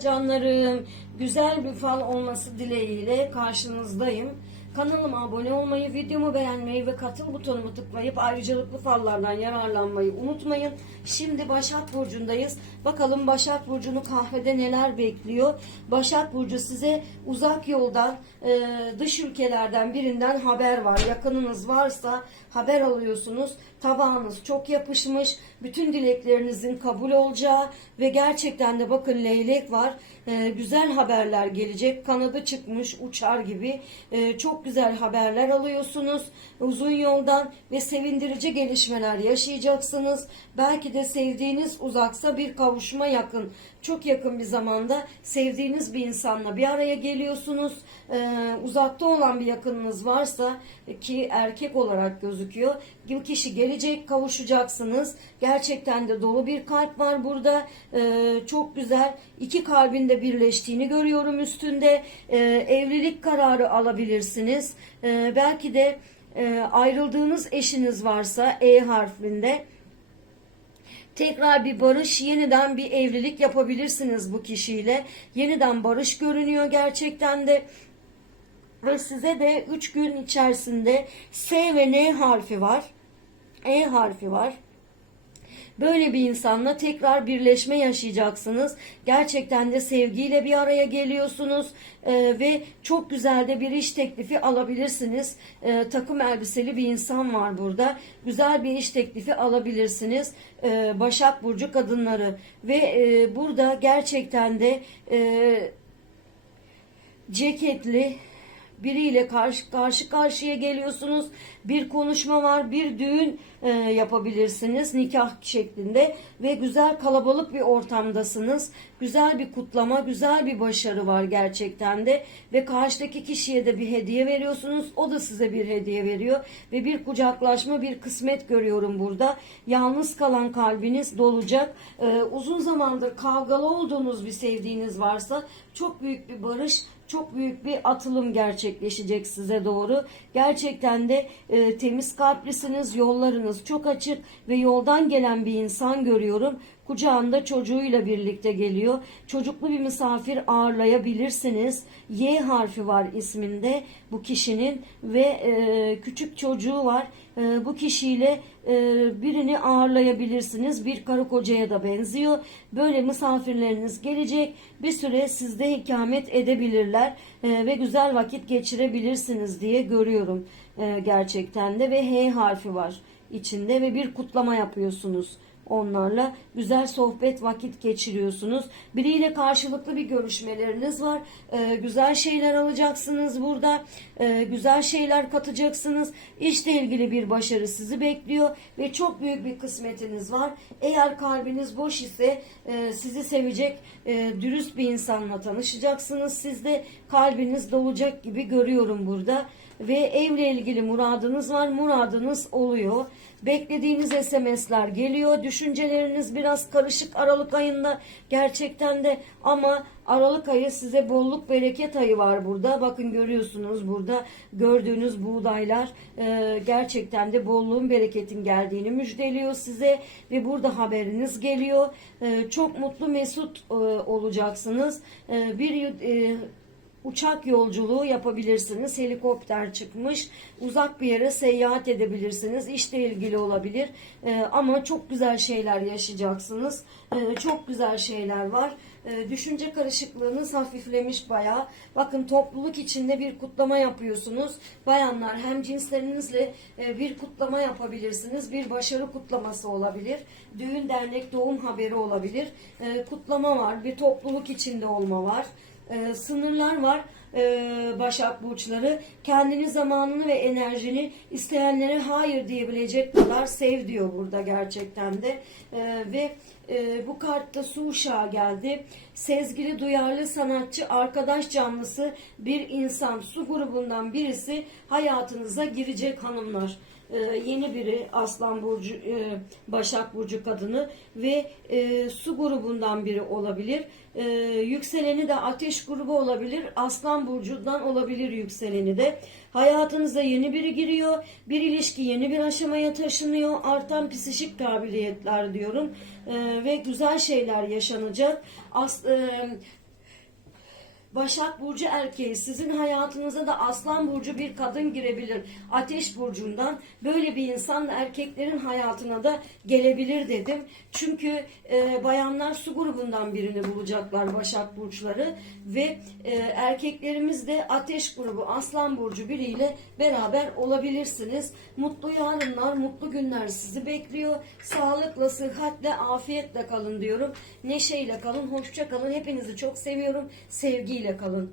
Canlarım, güzel bir fal olması dileğiyle karşınızdayım. Kanalıma abone olmayı, videomu beğenmeyi ve katıl butonumu tıklayıp ayrıcalıklı fallardan yararlanmayı unutmayın. Şimdi Başak Burcu'ndayız. Bakalım Başak Burcu'nu kahvede neler bekliyor? Başak Burcu size uzak yoldan, e, dış ülkelerden birinden haber var. Yakınınız varsa haber alıyorsunuz. Tabağınız çok yapışmış. Bütün dileklerinizin kabul olacağı ve gerçekten de bakın leylek var. E, güzel haberler gelecek. Kanadı çıkmış uçar gibi. E, çok güzel haberler alıyorsunuz. Uzun yoldan ve sevindirici gelişmeler yaşayacaksınız. Belki de sevdiğiniz uzaksa bir kavuşma yakın. Çok yakın bir zamanda sevdiğiniz bir insanla bir araya geliyorsunuz. E, uzakta olan bir yakınınız varsa ki erkek olarak gözüküyor. Bu kişi gelecek kavuşacaksınız. De dolu bir kalp var burada. E, çok güzel. İki kalbin de birleştiğini görüyorum üstünde. E, evlilik kararı alabilirsiniz. E, belki de e, ayrıldığınız eşiniz varsa E harfinde tekrar bir barış, yeniden bir evlilik yapabilirsiniz bu kişiyle. Yeniden barış görünüyor gerçekten de. Ve size de 3 gün içerisinde S ve N harfi var. E harfi var. Böyle bir insanla tekrar birleşme yaşayacaksınız. Gerçekten de sevgiyle bir araya geliyorsunuz Ee, ve çok güzel de bir iş teklifi alabilirsiniz. Ee, takım elbiseli bir insan var burada. Güzel bir iş teklifi alabilirsiniz. Ee, Başak Burcu kadınları ve e, burada gerçekten de e, ceketli biriyle karşı karşı karşıya geliyorsunuz. Bir konuşma var, bir düğün e, yapabilirsiniz nikah şeklinde ve güzel kalabalık bir ortamdasınız. Güzel bir kutlama, güzel bir başarı var gerçekten de ve karşıdaki kişiye de bir hediye veriyorsunuz. O da size bir hediye veriyor ve bir kucaklaşma, bir kısmet görüyorum burada. Yalnız kalan kalbiniz dolacak. E, uzun zamandır kavgalı olduğunuz bir sevdiğiniz varsa çok büyük bir barış çok büyük bir atılım gerçekleşecek size doğru. Gerçekten de e, temiz kalplisiniz, yollarınız çok açık ve yoldan gelen bir insan görüyorum. Kucağında çocuğuyla birlikte geliyor. Çocuklu bir misafir ağırlayabilirsiniz. Y harfi var isminde bu kişinin ve e, küçük çocuğu var. E, bu kişiyle e, birini ağırlayabilirsiniz. Bir karı kocaya da benziyor. Böyle misafirleriniz gelecek. Bir süre sizde ikamet edebilirler e, ve güzel vakit geçirebilirsiniz diye görüyorum e, gerçekten de ve H harfi var içinde ve bir kutlama yapıyorsunuz onlarla güzel sohbet vakit geçiriyorsunuz. Biriyle karşılıklı bir görüşmeleriniz var. Ee, güzel şeyler alacaksınız burada. Ee, güzel şeyler katacaksınız. İşle ilgili bir başarı sizi bekliyor ve çok büyük bir kısmetiniz var. Eğer kalbiniz boş ise e, sizi sevecek e, dürüst bir insanla tanışacaksınız. Siz de kalbiniz dolacak gibi görüyorum burada ve evle ilgili muradınız var. Muradınız oluyor. Beklediğiniz SMS'ler geliyor. Düşünceleriniz biraz karışık Aralık ayında gerçekten de ama Aralık ayı size bolluk bereket ayı var burada. Bakın görüyorsunuz burada gördüğünüz buğdaylar e, gerçekten de bolluğun bereketin geldiğini müjdeliyor size ve burada haberiniz geliyor. E, çok mutlu mesut e, olacaksınız. E, bir e, uçak yolculuğu yapabilirsiniz. Helikopter çıkmış. Uzak bir yere seyahat edebilirsiniz. İşle ilgili olabilir. Ee, ama çok güzel şeyler yaşayacaksınız. Ee, çok güzel şeyler var. Ee, düşünce karışıklığınız hafiflemiş bayağı. Bakın topluluk içinde bir kutlama yapıyorsunuz. Bayanlar hem cinslerinizle e, bir kutlama yapabilirsiniz. Bir başarı kutlaması olabilir. Düğün, dernek, doğum haberi olabilir. Ee, kutlama var. Bir topluluk içinde olma var e, sınırlar var e, Başak Burçları. Kendini, zamanını ve enerjini isteyenlere hayır diyebilecek kadar sev diyor burada gerçekten de. E, ve e, bu kartta su uşağı geldi. Sezgili, duyarlı sanatçı, arkadaş canlısı bir insan, su grubundan birisi hayatınıza girecek hanımlar e, yeni biri Aslan Burcu, e, Başak Burcu kadını ve e, su grubundan biri olabilir. E, yükseleni de ateş grubu olabilir. Aslan Burcu'dan olabilir yükseleni de. Hayatınıza yeni biri giriyor. Bir ilişki yeni bir aşamaya taşınıyor. Artan psikik kabiliyetler diyorum. E, ve güzel şeyler yaşanacak. As, e, Başak Burcu erkeği sizin hayatınıza da Aslan Burcu bir kadın girebilir. Ateş Burcu'ndan böyle bir insan erkeklerin hayatına da gelebilir dedim. Çünkü e, bayanlar su grubundan birini bulacaklar Başak Burçları ve e, erkeklerimiz de Ateş grubu Aslan Burcu biriyle beraber olabilirsiniz. Mutlu yarınlar, mutlu günler sizi bekliyor. Sağlıkla, sıhhatle, afiyetle kalın diyorum. Neşeyle kalın, hoşça kalın. Hepinizi çok seviyorum. Sevgiyle kalın.